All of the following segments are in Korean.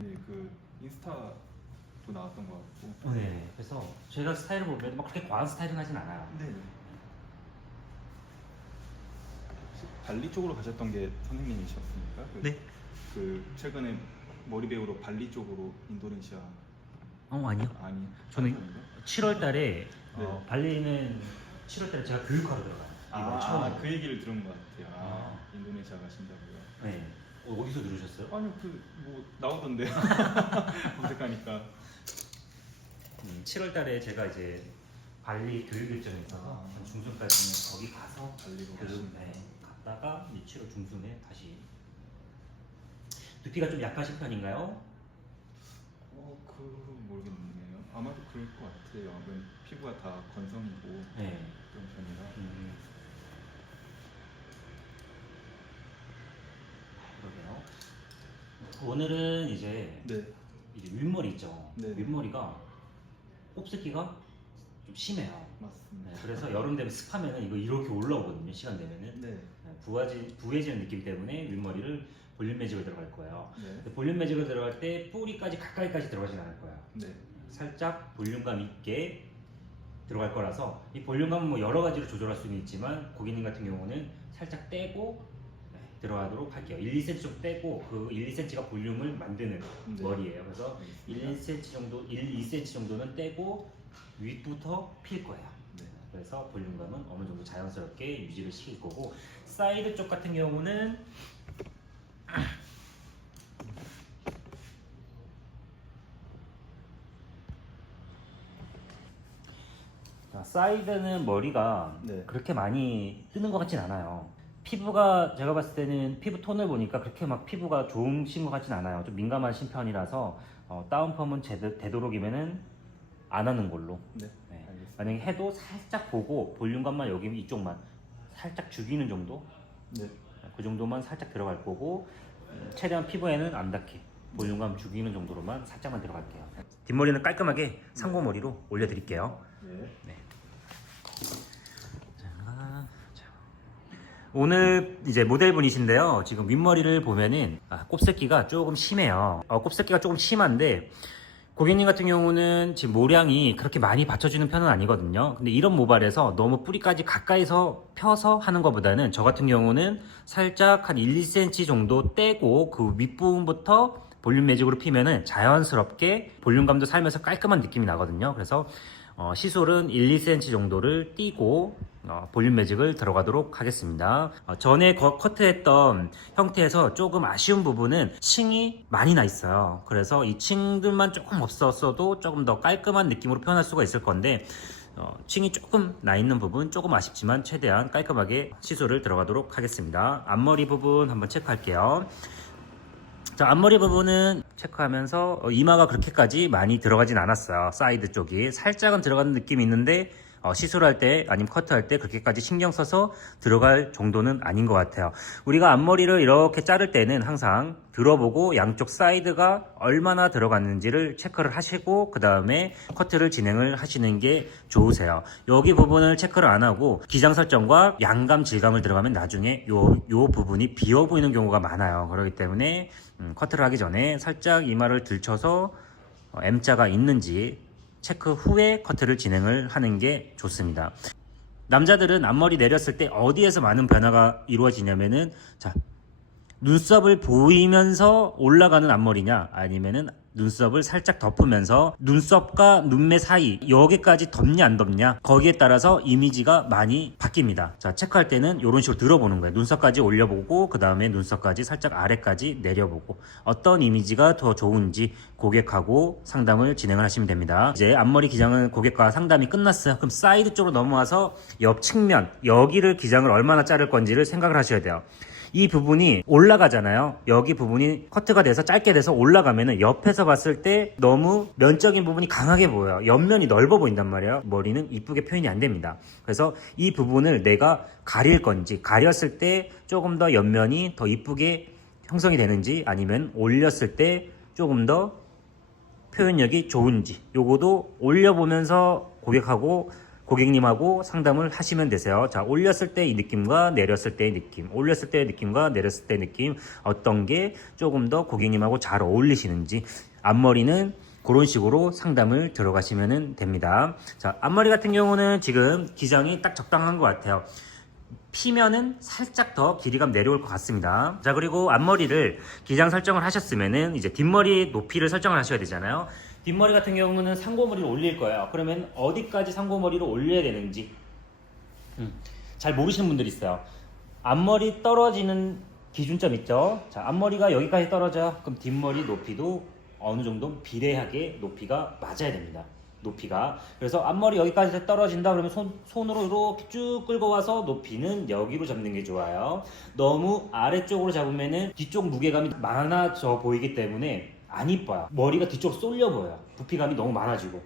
네, 그 인스타도 나왔던 것 같고. 네. 그래서 제가 스타일을 보면 막 그렇게 과한 스타일은 하진 않아요. 네. 혹시 발리 쪽으로 가셨던 게 선생님이셨습니까? 그, 네. 그 최근에 머리 배우러 발리 쪽으로 인도네시아 어 아니요. 아니 저는 아닌가? 7월 달에 어, 네. 발리는 7월 달에 제가 교육하러 들어가요. 이번 처음으로. 아, 그 얘기를 들은 것 같아요. 아, 아. 인도네시아 가신다고요. 네. 어, 어디서 들으셨어요? 아니요, 그 뭐 나오던데 검색하니까. 음, 7월 달에 제가 이제 발리 교육 일정이 있어서 아. 한 중순까지는 거기 가서 발리로 교육 가신다. 네, 갔다가 이제 7월 중순에 다시 두피가 좀 약하신 편인가요? 어, 그 모르겠네요. 아마도 그럴 것 같아요. 피부가 다 건성이고 네. 그런 편이라. 음. 그러게요. 오늘은 이제 네, 이제 윗머리 있죠. 네. 윗머리가 곱슬기가 좀 심해요. 맞습니다. 네, 그래서 여름 되면 습하면은 이거 이렇게 올라오거든요. 시간 되면은 네, 네, 부하지 부해지는 느낌 때문에 윗머리를 볼륨 매직을 들어갈 거예요. 네, 근데 볼륨 매직을 들어갈 때 뿌리까지 가까이까지 들어가진 않을 거예요. 네, 살짝 볼륨감 있게 들어갈 거라서 이 볼륨감은 뭐 여러 가지로 조절할 수는 있지만 고객님 같은 경우는 살짝 떼고 네, 들어가도록 할게요. 1, 2cm 정도 떼고 그 1, 2cm가 볼륨을 만드는 네. 머리예요. 그래서 1, 알겠습니다. 2cm 정도, 1, 2cm 정도는 떼고 윗부터 필 거예요. 네, 그래서 볼륨감은 어느 정도 자연스럽게 유지를 시킬 거고 사이드 쪽 같은 경우는 자, 사이드는 머리가 네. 그렇게 많이 뜨는 것 같진 않아요. 피부가 제가 봤을 때는 피부 톤을 보니까 그렇게 막 피부가 좋으신 것 같진 않아요. 좀 민감하신 편이라서 어, 다운펌은 제대, 되도록이면은 안 하는 걸로. 네, 네. 만약에 해도 살짝 보고 볼륨감만 여기 이쪽만 살짝 죽이는 정도? 네, 그 정도만 살짝 들어갈 거고 음, 최대한 피부에는 안 닿게 볼륨감 죽이는 정도로만 살짝만 들어갈게요. 뒷머리는 깔끔하게 상고머리로 올려드릴게요. 네, 자, 자. 오늘 이제 모델분이신데요 지금 윗머리를 보면은 아, 곱슬기가 조금 심해요 어, 곱슬기가 조금 심한데 고객님 같은 경우는 지금 모량이 그렇게 많이 받쳐주는 편은 아니거든요. 근데 이런 모발에서 너무 뿌리까지 가까이서 펴서 하는 것보다는 저 같은 경우는 살짝 한 1, 2cm 정도 떼고 그 윗부분부터 볼륨 매직으로 피면은 자연스럽게 볼륨감도 살면서 깔끔한 느낌이 나거든요. 그래서 어, 시술은 1, 2cm 정도를 띄고 어, 볼륨 매직을 들어가도록 하겠습니다. 어, 전에 거- 커트했던 형태에서 조금 아쉬운 부분은 층이 많이 나 있어요. 그래서 이 층들만 조금 없었어도 조금 더 깔끔한 느낌으로 표현할 수가 있을 건데 어, 층이 조금 나 있는 부분 조금 아쉽지만 최대한 깔끔하게 시술을 들어가도록 하겠습니다. 앞머리 부분 한번 체크할게요. 자, 앞머리 부분은 체크하면서 어, 이마가 그렇게까지 많이 들어가진 않았어요. 사이드 쪽이. 살짝은 들어가는 느낌이 있는데 어, 시술할 때 아니면 커트할 때 그렇게까지 신경 써서 들어갈 정도는 아닌 것 같아요. 우리가 앞머리를 이렇게 자를 때는 항상 들어보고 양쪽 사이드가 얼마나 들어갔는지를 체크를 하시고 그 다음에 커트를 진행을 하시는 게 좋으세요. 여기 부분을 체크를 안 하고 기장 설정과 양감 질감을 들어가면 나중에 요, 요 부분이 비어 보이는 경우가 많아요. 그렇기 때문에 음, 커트를 하기 전에 살짝 이마를 들쳐서 어, M자가 있는지 체크 후에 커트를 진행을 하는 게 좋습니다. 남자들은 앞머리 내렸을 때 어디에서 많은 변화가 이루어지냐면은 자 눈썹을 보이면서 올라가는 앞머리냐 아니면은 눈썹을 살짝 덮으면서 눈썹과 눈매 사이 여기까지 덮냐 안 덮냐 거기에 따라서 이미지가 많이 바뀝니다. 자 체크할 때는 이런 식으로 들어보는 거예요. 눈썹까지 올려보고 그 다음에 눈썹까지 살짝 아래까지 내려보고 어떤 이미지가 더 좋은지 고객하고 상담을 진행을 하시면 됩니다. 이제 앞머리 기장은 고객과 상담이 끝났어요. 그럼 사이드 쪽으로 넘어와서 옆 측면 여기를 기장을 얼마나 자를 건지를 생각을 하셔야 돼요 이 부분이 올라가잖아요. 여기 부분이 커트가 돼서 짧게 돼서 올라가면은 옆에서 봤을 때 너무 면적인 부분이 강하게 보여요. 옆면이 넓어 보인단 말이에요. 머리는 이쁘게 표현이 안 됩니다. 그래서 이 부분을 내가 가릴 건지 가렸을 때 조금 더 옆면이 더 이쁘게 형성이 되는지 아니면 올렸을 때 조금 더 표현력이 좋은지 요거도 올려보면서 고객하고 고객님하고 상담을 하시면 되세요. 자, 올렸을 때 이 느낌과 내렸을 때의 느낌, 올렸을 때의 느낌과 내렸을 때의 느낌, 어떤 게 조금 더 고객님하고 잘 어울리시는지, 앞머리는 그런 식으로 상담을 들어가시면 됩니다. 자, 앞머리 같은 경우는 지금 기장이 딱 적당한 것 같아요. 피면은 살짝 더 길이감 내려올 것 같습니다. 자, 그리고 앞머리를 기장 설정을 하셨으면은 이제 뒷머리 높이를 설정을 하셔야 되잖아요. 뒷머리 같은 경우는 상고머리를 올릴 거예요. 그러면 어디까지 상고머리를 올려야 되는지 음, 잘 모르시는 분들이 있어요. 앞머리 떨어지는 기준점 있죠? 자, 앞머리가 여기까지 떨어져. 그럼 뒷머리 높이도 어느 정도 비례하게 높이가 맞아야 됩니다. 높이가. 그래서 앞머리 여기까지 떨어진다 그러면 손, 손으로 이렇게 쭉 끌고 와서 높이는 여기로 잡는 게 좋아요. 너무 아래쪽으로 잡으면은 뒤쪽 무게감이 많아져 보이기 때문에 안 이뻐요. 머리가 뒤쪽으로 쏠려 보여요. 부피감이 너무 많아지고.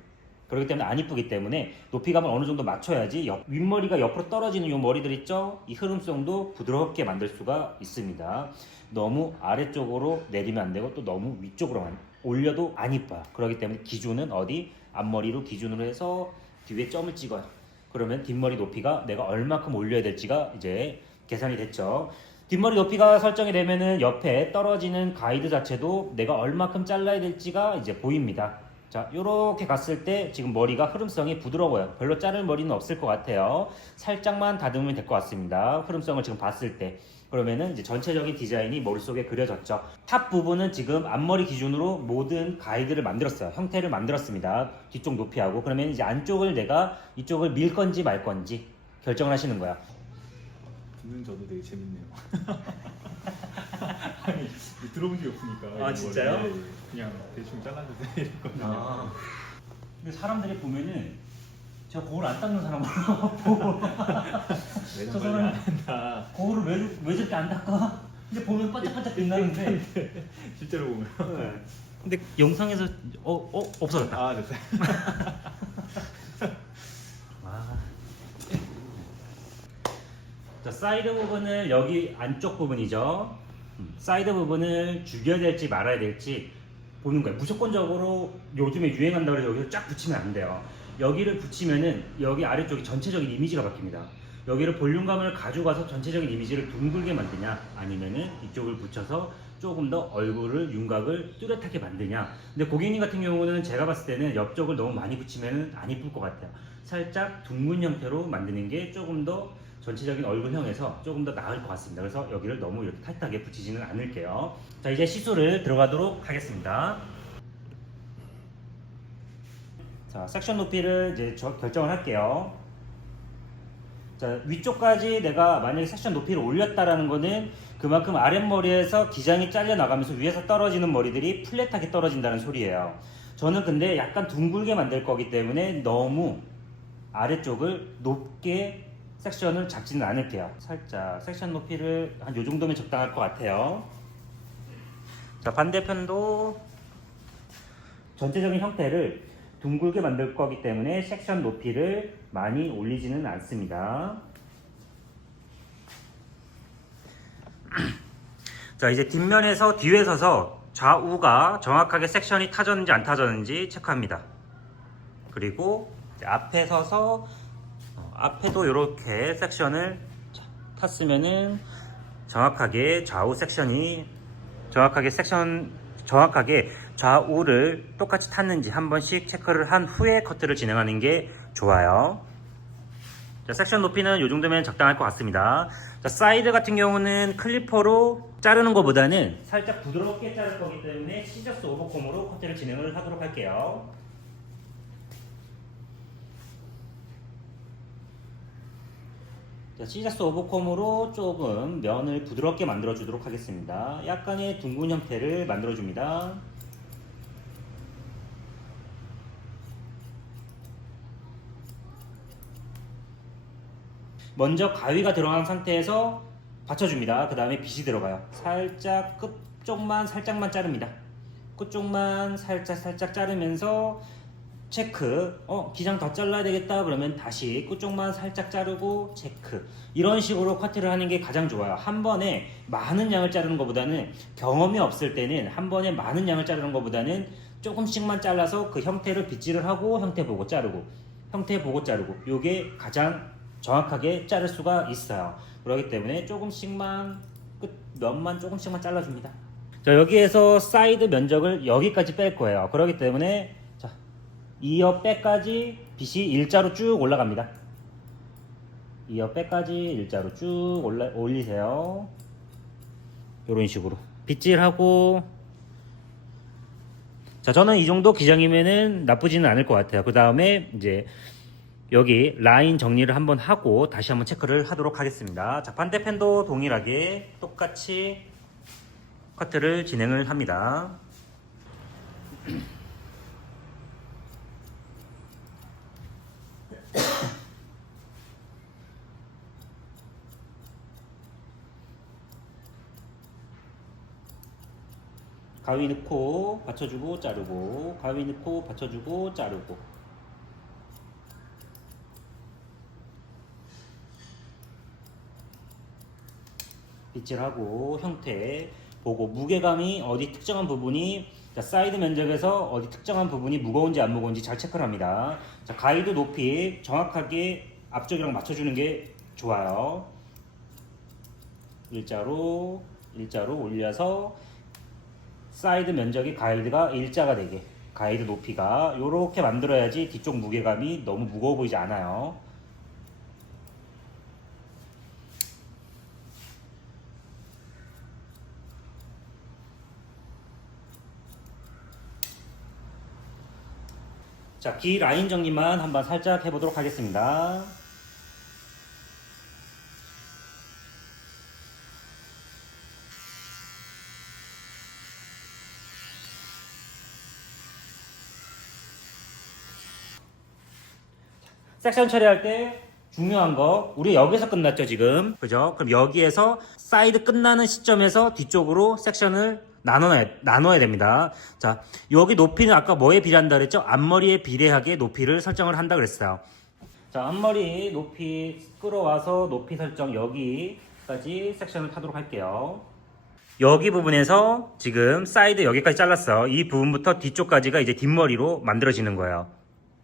그렇기 때문에 안 이쁘기 때문에 높이감을 어느 정도 맞춰야지 옆- 윗머리가 옆으로 떨어지는 이 머리들 있죠? 이 흐름성도 부드럽게 만들 수가 있습니다. 너무 아래쪽으로 내리면 안 되고 또 너무 위쪽으로만 올려도 안 이뻐요. 그렇기 때문에 기준은 어디? 앞머리로 기준으로 해서 뒤에 점을 찍어요. 그러면 뒷머리 높이가 내가 얼마큼 올려야 될지가 이제 계산이 됐죠. 뒷머리 높이가 설정이 되면은 옆에 떨어지는 가이드 자체도 내가 얼마큼 잘라야 될지가 이제 보입니다. 자, 요렇게 갔을 때 지금 머리가 흐름성이 부드러워요. 별로 자를 머리는 없을 것 같아요. 살짝만 다듬으면 될 것 같습니다. 흐름성을 지금 봤을 때. 그러면은 이제 전체적인 디자인이 머릿속에 그려졌죠. 탑 부분은 지금 앞머리 기준으로 모든 가이드를 만들었어요. 형태를 만들었습니다. 뒤쪽 높이하고. 그러면 이제 안쪽을 내가 이쪽을 밀 건지 말 건지 결정을 하시는 거야. 듣는 저도 되게 재밌네요. 아니 들어본 적이 없으니까. 이런 거를. 진짜요? 예, 예. 그냥 대충 잘라주세요 이랬거든요. 아. 근데 사람들이 보면은 제가 거울 안 닦는 사람으로 보고 매장 저 관리 사람- 안 한다. 거울을 왜, 왜 저렇게 안 닦아? 근데 보면 반짝반짝 빛나는데 실제로 보면. 네. 근데 영상에서 어, 어 없어졌다 아 됐어요. 아. 자 사이드 부분을 여기 안쪽 부분이죠. 음, 사이드 부분을 죽여야 될지 말아야 될지 보는 거예요. 무조건적으로 요즘에 유행한다고 해서 여기를 쫙 붙이면 안 돼요. 여기를 붙이면은 여기 아래쪽이 전체적인 이미지가 바뀝니다. 여기를 볼륨감을 가져가서 전체적인 이미지를 둥글게 만드냐 아니면은 이쪽을 붙여서 조금 더 얼굴을 윤곽을 뚜렷하게 만드냐. 근데 고객님 같은 경우는 제가 봤을 때는 옆쪽을 너무 많이 붙이면 안 이쁠 것 같아요. 살짝 둥근 형태로 만드는 게 조금 더 전체적인 얼굴형에서 조금 더 나을 것 같습니다. 그래서 여기를 너무 이렇게 타이트하게 붙이지는 않을게요. 자 이제 시술을 들어가도록 하겠습니다. 자 섹션 높이를 이제 저- 결정을 할게요. 자 위쪽까지 내가 만약에 섹션 높이를 올렸다라는 거는 그만큼 아랫머리에서 기장이 잘려 나가면서 위에서 떨어지는 머리들이 플랫하게 떨어진다는 소리예요. 저는 근데 약간 둥글게 만들 거기 때문에 너무 아래쪽을 높게 섹션을 잡지는 않을게요. 살짝 섹션 높이를 한 요 정도면 적당할 것 같아요. 자 반대편도 전체적인 형태를 둥글게 만들 거기 때문에 섹션 높이를 많이 올리지는 않습니다. 자 이제 뒷면에서 뒤에 서서 좌우가 정확하게 섹션이 타졌는지 안 타졌는지 체크합니다. 그리고 앞에 서서 어, 앞에도 이렇게 섹션을 탔으면은 정확하게 좌우 섹션이 정확하게 섹션 정확하게 좌우를 똑같이 탔는지 한 번씩 체크를 한 후에 커트를 진행하는 게 좋아요. 자, 섹션 높이는 이 정도면 적당할 것 같습니다. 자, 사이드 같은 경우는 클리퍼로 자르는 것보다는 살짝 부드럽게 자를 거기 때문에 시저스 오버콤으로 커트를 진행을 하도록 할게요. 자, 시저스 오버콤으로 조금 면을 부드럽게 만들어 주도록 하겠습니다. 약간의 둥근 형태를 만들어 줍니다. 먼저 가위가 들어간 상태에서 받쳐줍니다. 그 다음에 빗이 들어가요. 살짝 끝쪽만 살짝만 자릅니다. 끝쪽만 살짝 살짝 자르면서 체크. 어 기장 더 잘라야 되겠다 그러면 다시 끝쪽만 살짝 자르고 체크. 이런 식으로 커트를 하는 게 가장 좋아요. 한 번에 많은 양을 자르는 것보다는 경험이 없을 때는 한 번에 많은 양을 자르는 것보다는 조금씩만 잘라서 그 형태를 빗질을 하고 형태 보고 자르고 형태 보고 자르고 요게 가장 정확하게 자를 수가 있어요. 그렇기 때문에 조금씩만 끝 면만 조금씩만 잘라줍니다. 자 여기에서 사이드 면적을 여기까지 뺄 거예요. 그렇기 때문에 자 이어 빼까지 빗이 일자로 쭉 올라갑니다. 이어 빼까지 일자로 쭉 올라, 올리세요. 이런 식으로 빗질하고 자 저는 이 정도 기장이면은 나쁘지는 않을 것 같아요. 그 다음에 이제 여기 라인 정리를 한번 하고 다시 한번 체크를 하도록 하겠습니다. 자 반대편도 동일하게 똑같이 커트를 진행을 합니다. 가위 넣고 받쳐주고 자르고 가위 넣고 받쳐주고 자르고 빗질하고 형태 보고 무게감이 어디 특정한 부분이 자, 사이드 면적에서 어디 특정한 부분이 무거운지 안 무거운지 잘 체크를 합니다. 자, 가이드 높이 정확하게 앞쪽이랑 맞춰주는 게 좋아요. 일자로 일자로 올려서 사이드 면적이 가이드가 일자가 되게 가이드 높이가 이렇게 만들어야지 뒤쪽 무게감이 너무 무거워 보이지 않아요. 자, 기 라인 정리만 한번 살짝 해보도록 하겠습니다. 섹션 처리할 때 중요한 거 우리 여기서 끝났죠 지금. 그죠? 그럼 여기에서 사이드 끝나는 시점에서 뒤쪽으로 섹션을 나눠야, 나눠야 됩니다. 자 여기 높이는 아까 뭐에 비례한다 그랬죠? 앞머리에 비례하게 높이를 설정을 한다 그랬어요. 자 앞머리 높이 끌어와서 높이 설정 여기까지 섹션을 타도록 할게요. 여기 부분에서 지금 사이드 여기까지 잘랐어요. 이 부분부터 뒤쪽까지가 이제 뒷머리로 만들어지는 거예요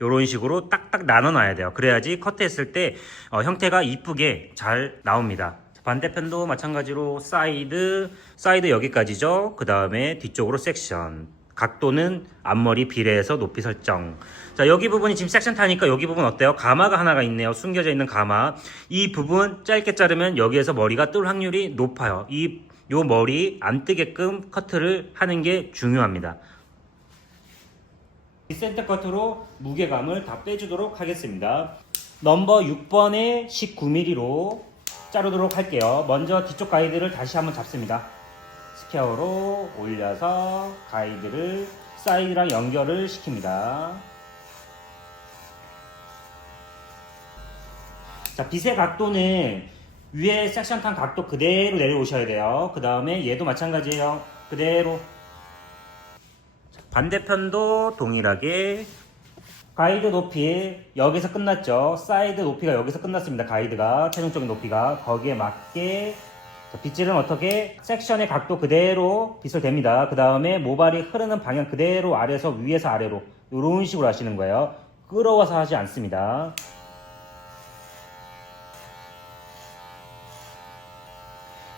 이런 식으로 딱딱 나눠 놔야 돼요. 그래야지 커트 했을 때 어, 형태가 이쁘게 잘 나옵니다. 반대편도 마찬가지로 사이드, 사이드 여기까지죠. 그 다음에 뒤쪽으로 섹션. 각도는 앞머리 비례해서 높이 설정. 자, 여기 부분이 지금 섹션 타니까 여기 부분 어때요? 가마가 하나가 있네요. 숨겨져 있는 가마. 이 부분 짧게 자르면 여기에서 머리가 뜰 확률이 높아요. 이, 요 머리 안 뜨게끔 커트를 하는 게 중요합니다. 센터 커트로 무게감을 다 빼주도록 하겠습니다. 넘버 6번에 19mm로 자르도록 할게요. 먼저 뒤쪽 가이드를 다시 한번 잡습니다. 스퀘어로 올려서 가이드를 사이드랑 연결을 시킵니다. 자, 빛의 각도는 위에 섹션 탄 각도 그대로 내려오셔야 돼요. 그 다음에 얘도 마찬가지예요. 그대로 반대편도 동일하게 가이드 높이 여기서 끝났죠. 사이드 높이가 여기서 끝났습니다. 가이드가 최종적인 높이가 거기에 맞게 자, 빗질은 어떻게 섹션의 각도 그대로 빗을 댑니다. 그 다음에 모발이 흐르는 방향 그대로 아래에서 위에서 아래로 이런 식으로 하시는 거예요. 끌어와서 하지 않습니다.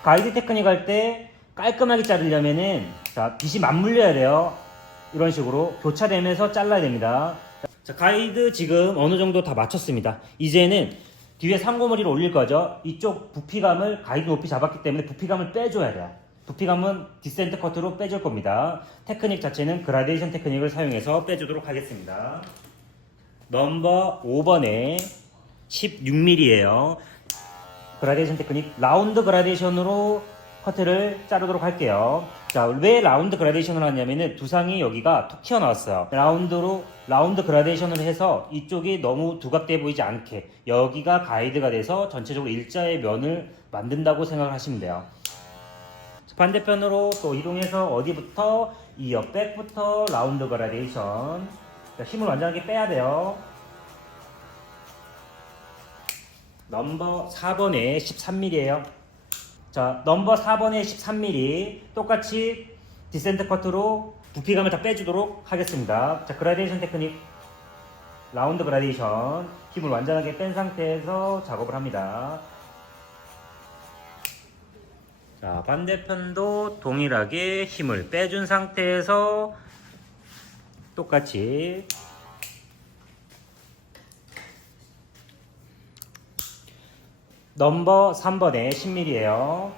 가이드 테크닉 할 때 깔끔하게 자르려면은 자 빗이 맞물려야 돼요. 이런 식으로 교차되면서 잘라야 됩니다. 자, 가이드 지금 어느 정도 다 맞췄습니다. 이제는 뒤에 상고머리를 올릴 거죠. 이쪽 부피감을 가이드 높이 잡았기 때문에 부피감을 빼줘야 돼요. 부피감은 디센트 커트로 빼줄 겁니다. 테크닉 자체는 그라데이션 테크닉을 사용해서 빼주도록 하겠습니다. 넘버 5번에 16mm예요. 그라데이션 테크닉 라운드 그라데이션으로 커트를 자르도록 할게요. 자, 왜 라운드 그라데이션을 하냐면은 두상이 여기가 툭 튀어나왔어요. 라운드로, 라운드 그라데이션을 해서 이쪽이 너무 두갑돼 보이지 않게 여기가 가이드가 돼서 전체적으로 일자의 면을 만든다고 생각을 하시면 돼요. 자, 반대편으로 또 이동해서 어디부터 이 옆백부터 라운드 그라데이션. 자, 힘을 완전하게 빼야 돼요. 넘버 4번에 13mm예요. 자, 넘버 4번에 13mm 똑같이 디센트 커트로 부피감을 다 빼주도록 하겠습니다. 자, 그라데이션 테크닉 라운드 그라데이션 힘을 완전하게 뺀 상태에서 작업을 합니다. 자, 반대편도 동일하게 힘을 빼준 상태에서 똑같이 넘버 3번에 10mm예요.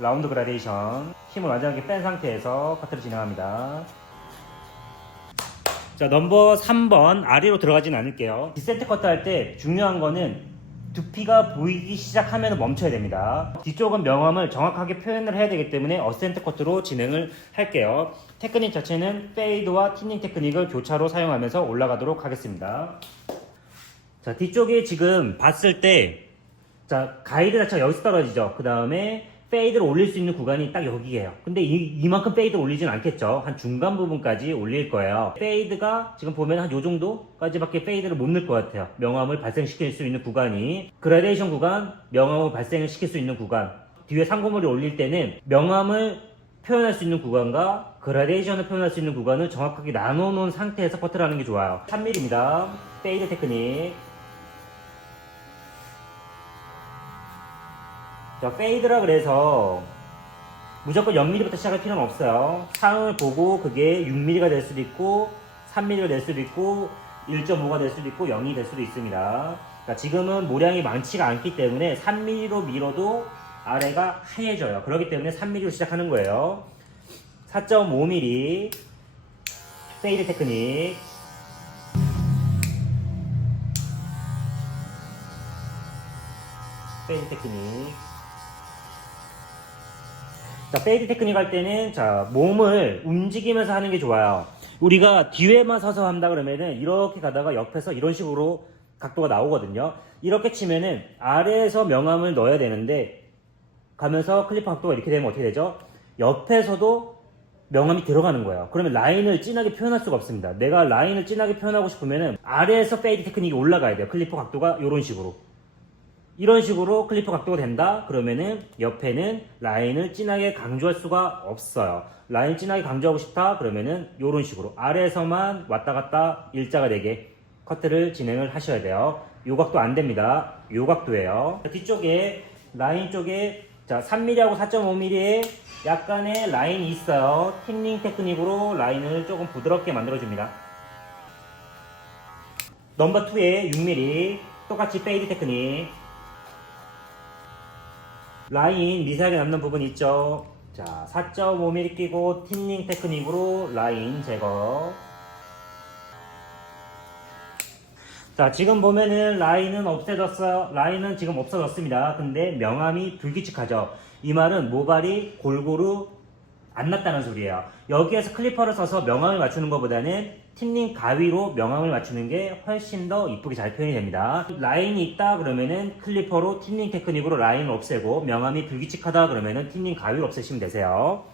라운드 그라데이션 힘을 완전하게 뺀 상태에서 커트를 진행합니다. 자, 넘버 3번 아래로 들어가진 않을게요. 디센트 커트 할 때 중요한 거는 두피가 보이기 시작하면 멈춰야 됩니다. 뒤쪽은 명암을 정확하게 표현을 해야 되기 때문에 어센트 커트로 진행을 할게요. 테크닉 자체는 페이드와 티닝 테크닉을 교차로 사용하면서 올라가도록 하겠습니다. 자, 뒤쪽에 지금 봤을 때 자, 가이드 자체가 여기서 떨어지죠. 그 다음에 페이드를 올릴 수 있는 구간이 딱 여기예요. 근데 이, 이만큼 페이드를 올리진 않겠죠. 한 중간 부분까지 올릴 거예요. 페이드가 지금 보면 한 요 정도까지밖에 페이드를 못 넣을 것 같아요. 명암을 발생시킬 수 있는 구간이 그라데이션 구간, 명암을 발생을 시킬 수 있는 구간. 뒤에 상고물을 올릴 때는 명암을 표현할 수 있는 구간과 그라데이션을 표현할 수 있는 구간을 정확하게 나눠 놓은 상태에서 커트를 하는 게 좋아요. 3mm입니다. 페이드 테크닉. 자, 페이드라 그래서 무조건 0mm부터 시작할 필요는 없어요. 상을 보고 그게 6mm가 될 수도 있고 3mm가 될 수도 있고 1.5가 될 수도 있고 0이 될 수도 있습니다. 자, 지금은 모량이 많지가 않기 때문에 3mm로 밀어도 아래가 하얘져요. 그렇기 때문에 3mm로 시작하는 거예요. 4.5mm 페이드 테크닉 페이드 테크닉 자, 페이드 테크닉 할 때는 자, 몸을 움직이면서 하는 게 좋아요. 우리가 뒤에만 서서 한다 그러면은 이렇게 가다가 옆에서 이런 식으로 각도가 나오거든요. 이렇게 치면은 아래에서 명암을 넣어야 되는데 가면서 클리퍼 각도가 이렇게 되면 어떻게 되죠? 옆에서도 명암이 들어가는 거예요. 그러면 라인을 진하게 표현할 수가 없습니다. 내가 라인을 진하게 표현하고 싶으면은 아래에서 페이드 테크닉이 올라가야 돼요. 클리퍼 각도가 이런 식으로. 이런 식으로 클리퍼 각도가 된다? 그러면은 옆에는 라인을 진하게 강조할 수가 없어요. 라인 진하게 강조하고 싶다? 그러면은 이런 식으로 아래에서만 왔다 갔다 일자가 되게 커트를 진행을 하셔야 돼요. 요 각도 안 됩니다. 요 각도예요. 뒤쪽에 라인 쪽에 자 3mm하고 4.5mm에 약간의 라인이 있어요. 틴닝 테크닉으로 라인을 조금 부드럽게 만들어 줍니다. 넘버 2에 6mm 똑같이 페이드 테크닉 라인 미세하게 남는 부분 있죠? 자 4.5mm 끼고 틴닝 테크닉으로 라인 제거. 자 지금 보면은 라인은 없어졌어요 라인은 지금 없어졌습니다. 근데 명암이 불규칙하죠. 이 말은 모발이 골고루 안 났다는 소리예요. 여기에서 클리퍼를 써서 명암을 맞추는 것보다는 틴닝 가위로 명암을 맞추는 게 훨씬 더 이쁘게 잘 표현이 됩니다. 라인이 있다 그러면은 클리퍼로 틴닝 테크닉으로 라인을 없애고 명암이 불규칙하다 그러면은 틴닝 가위로 없애시면 되세요.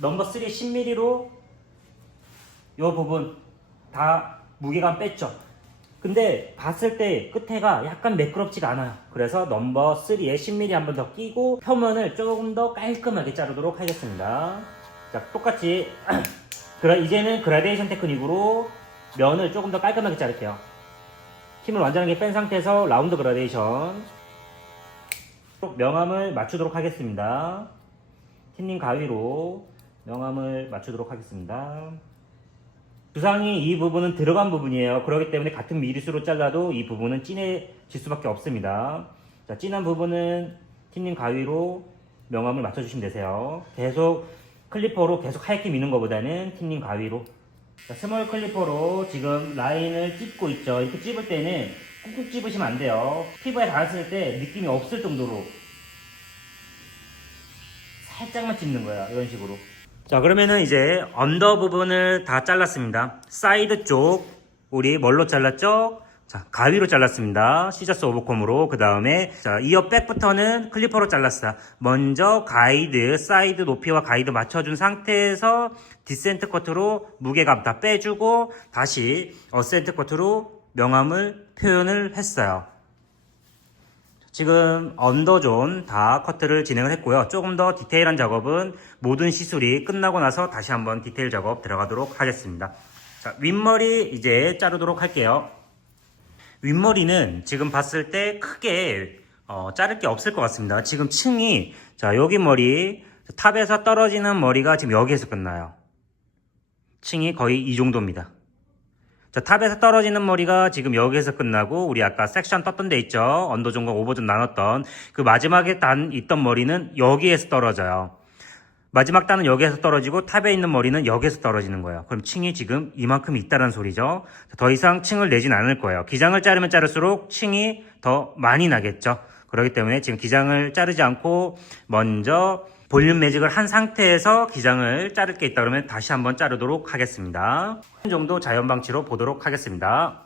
넘버 3 10mm로 이 부분 다 무게감 뺐죠. 근데 봤을 때 끝에가 약간 매끄럽지가 않아요. 그래서 넘버 3에 10mm 한 번 더 끼고 표면을 조금 더 깔끔하게 자르도록 하겠습니다 자 똑같이 그라 이제는 그라데이션 테크닉으로 면을 조금 더 깔끔하게 자를게요 힘을 완전하게 뺀 상태에서 라운드 그라데이션 또 명암을 맞추도록 하겠습니다 틴닝 가위로 명암을 맞추도록 하겠습니다 두상이 이 부분은 들어간 부분이에요. 그렇기 때문에 같은 미리수로 잘라도 이 부분은 진해질 수밖에 없습니다. 자, 진한 부분은 틴님 가위로 명암을 맞춰주시면 되세요. 계속 클리퍼로 계속 하얗게 미는 것보다는 틴님 가위로. 자, 스몰 클리퍼로 지금 라인을 찝고 있죠. 이렇게 찝을 때는 꾹꾹 찝으시면 안 돼요. 피부에 닿았을 때 느낌이 없을 정도로 살짝만 찝는 거야. 이런 식으로. 자 그러면은 이제 언더 부분을 다 잘랐습니다 사이드 쪽 우리 뭘로 잘랐죠? 자 가위로 잘랐습니다 시저스 오버콤으로 그 다음에 자 이어 백부터는 클리퍼로 잘랐어요 먼저 가이드 사이드 높이와 가이드 맞춰준 상태에서 디센트 커트로 무게감 다 빼주고 다시 어센트 커트로 명암을 표현을 했어요 지금 언더존 다 커트를 진행을 했고요. 조금 더 디테일한 작업은 모든 시술이 끝나고 나서 다시 한번 디테일 작업 들어가도록 하겠습니다. 자, 윗머리 이제 자르도록 할게요. 윗머리는 지금 봤을 때 크게 어, 자를 게 없을 것 같습니다. 지금 층이 자 여기 머리 탑에서 떨어지는 머리가 지금 여기에서 끝나요. 층이 거의 이 정도입니다. 자, 탑에서 떨어지는 머리가 지금 여기에서 끝나고 우리 아까 섹션 떴던 데 있죠. 언더존과 오버존 나눴던 그 마지막에 단 있던 머리는 여기에서 떨어져요. 마지막 단은 여기에서 떨어지고 탑에 있는 머리는 여기에서 떨어지는 거예요. 그럼 층이 지금 이만큼 있다는 소리죠. 더 이상 층을 내진 않을 거예요. 기장을 자르면 자를수록 층이 더 많이 나겠죠. 그렇기 때문에 지금 기장을 자르지 않고 먼저 볼륨 매직을 한 상태에서 기장을 자를 게 있다 그러면 다시 한번 자르도록 하겠습니다. 이 정도 자연 방치로 보도록 하겠습니다.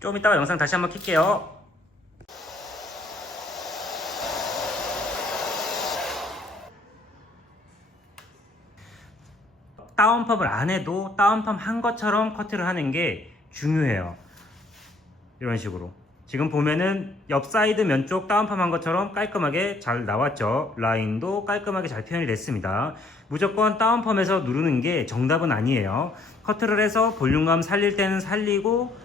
좀 이따가 영상 다시 한번 킬게요. 다운펌을 안 해도 다운펌 한 것처럼 커트를 하는 게 중요해요. 이런 식으로. 지금 보면은 옆 사이드 면 쪽 다운펌 한 것처럼 깔끔하게 잘 나왔죠. 라인도 깔끔하게 잘 표현이 됐습니다. 무조건 다운펌에서 누르는 게 정답은 아니에요. 커트를 해서 볼륨감 살릴 때는 살리고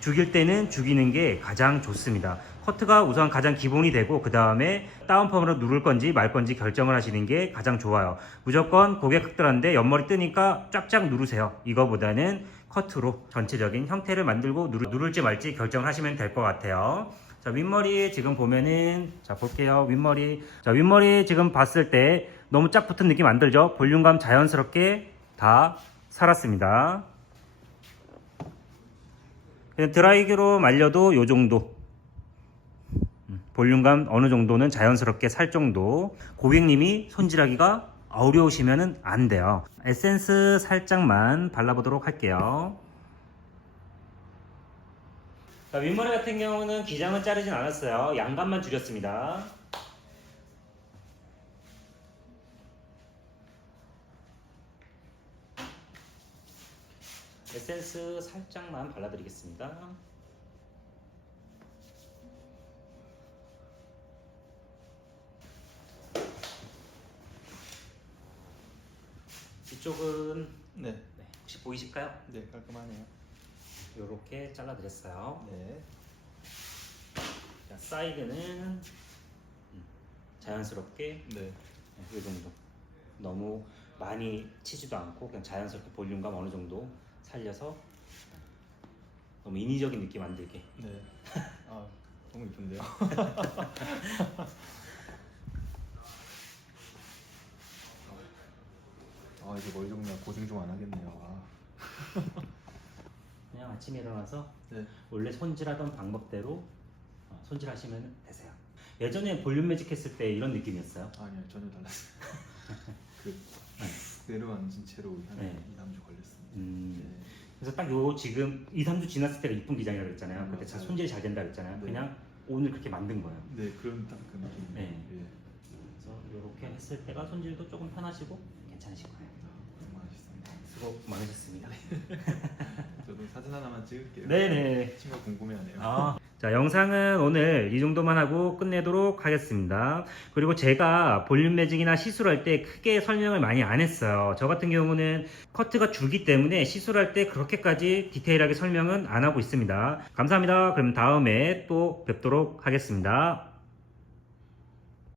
죽일 때는 죽이는 게 가장 좋습니다. 커트가 우선 가장 기본이 되고 그 다음에 다운펌으로 누를 건지 말 건지 결정을 하시는 게 가장 좋아요. 무조건 고객들한테 옆머리 뜨니까 쫙쫙 누르세요. 이거보다는 커트로 전체적인 형태를 만들고 누를, 누를지 말지 결정하시면 될 것 같아요. 자 윗머리 지금 보면은 자 볼게요 윗머리 자 윗머리 지금 봤을 때 너무 쫙 붙은 느낌 안 들죠? 볼륨감 자연스럽게 다 살았습니다. 그냥 드라이기로 말려도 요 정도. 음, 볼륨감 어느 정도는 자연스럽게 살 정도. 고객님이 손질하기가 어려우시면 안 돼요. 에센스 살짝만 발라보도록 할게요. 자, 윗머리 같은 경우는 기장은 자르진 않았어요. 양감만 줄였습니다 에센스 살짝만 발라드리겠습니다. 이쪽은 네. 네, 혹시 보이실까요? 네, 깔끔하네요. 이렇게 잘라드렸어요. 네. 자, 사이드는 음, 자연스럽게 네. 네, 이 정도. 너무 많이 치지도 않고 그냥 자연스럽게 볼륨감 어느 정도 살려서 너무 인위적인 느낌 안 들게. 네. 아, 너무 이쁜데요. 아, 이제 머리 정리가 고생 좀 안 하겠네요. 아. 그냥 아침에 일어나서 네. 원래 손질하던 방법대로 어, 손질하시면 되세요. 예전에 볼륨 매직 했을 때 이런 느낌이었어요. 아니요, 전혀 달랐어요. 그 내려앉은 채로 한 네. 2, 3주 걸렸습니다. 음, 네. 그래서 딱 요 지금 2, 3주 지났을 때가 이쁜 기장이라고 그랬잖아요. 그때 잘 맞아요. 손질이 잘 된다 그랬잖아요. 네. 그냥 오늘 그렇게 만든 거예요. 네, 그런 딱 그 느낌. 네. 예. 그래서 이렇게 했을 때가 손질도 조금 편하시고 괜찮으실 거예요. 수고 많으셨습니다. 저도 사진 하나만 찍을게요. 네네. 친구가 궁금해하네요. 아. 자, 영상은 오늘 이 정도만 하고 끝내도록 하겠습니다. 그리고 제가 볼륨 매직이나 시술할 때 크게 설명을 많이 안 했어요. 저 같은 경우는 커트가 줄기 때문에 시술할 때 그렇게까지 디테일하게 설명은 안 하고 있습니다. 감사합니다. 그럼 다음에 또 뵙도록 하겠습니다.